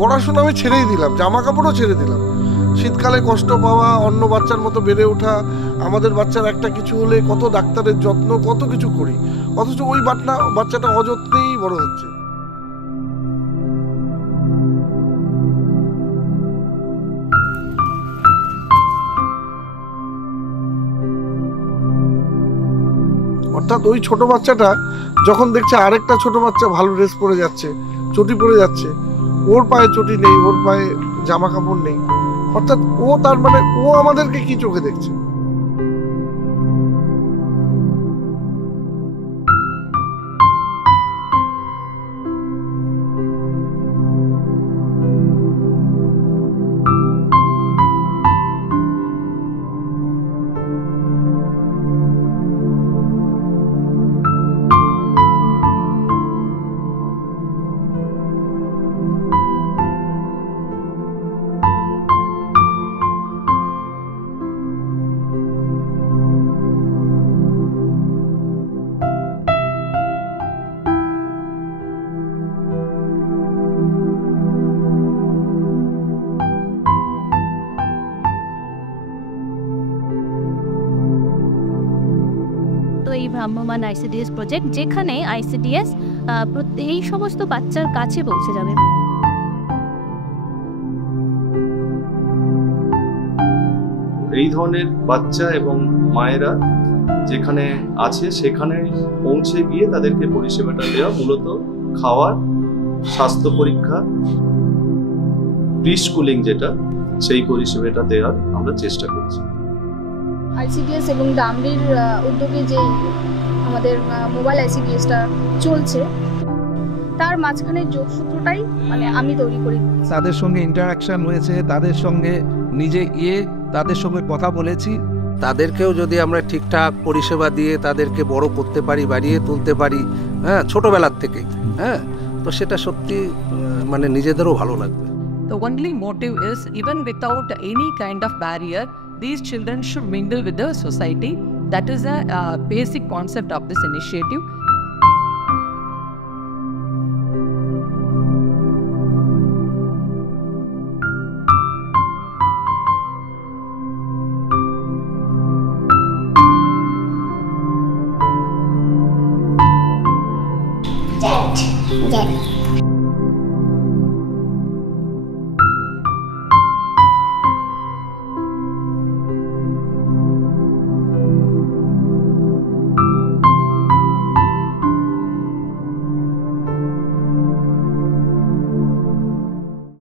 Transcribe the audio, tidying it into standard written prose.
পড়াশোনা আমি ছেড়েই দিলাম, জামা কাপড়ও ছেড়ে দিলাম। শীতকালে কষ্ট পাওয়া, অন্য বাচ্চার মতো বেড়ে ওঠা, আমাদের বাচ্চার একটা কিছু হলে কত ডাক্তারের যত্ন, কত কিছু করি, অথচ ওই বাচ্চাটা অযত্নেই বড় হচ্ছে। অর্থাৎ ওই ছোট বাচ্চাটা যখন দেখছে আরেকটা ছোট বাচ্চা ভালো ড্রেস পরে যাচ্ছে, চটি পরে যাচ্ছে, ওর পায়ে চটি নেই, ওর পায়ে জামা কাপড় নেই, অর্থাৎ ও তার মানে ও আমাদেরকে কি চোখে দেখছে? তো এই ভ্রাম্যমান আইসিডিএস প্রজেক্ট, যেখানে আইসিডিএস এই সমস্ত বাচ্চার কাছে পৌঁছে যাবে। এই ধরনের বাচ্চা এবং মায়েরা যেখানে আছে সেখানে পৌঁছে গিয়ে তাদেরকে পরিষেবাটা দেওয়া, মূলত খাওয়ার, স্বাস্থ্য পরীক্ষা, প্রি স্কুলিং যেটা, সেই পরিষেবাটা দেওয়ার আমরা চেষ্টা করছি। আইসিডিএস এবং ডামরির উদ্যোগে যে আমাদের মোবাইল আইসিডিএসটা চলছে, তার মাঝখানে যোগসূত্রটাই মানে আমি তৈরি করি। তাদের সঙ্গে ইন্টারাকশন হয়েছে, তাদের সঙ্গে নিজে গিয়ে তাদের সঙ্গে কথা বলেছি। তাদেরকেও যদি আমরা ঠিকঠাক পরিষেবা দিয়ে তাদেরকে বড় করতে পারি, বাড়িয়ে তুলতে পারি, হ্যাঁ, ছোটবেলার থেকেই, হ্যাঁ, তো সেটা সত্যি মানে নিজেদেরও ভালো লাগবে। The only motive is, even without any kind of barrier, these children should mingle with the society. That is a basic concept of this initiative. Jet.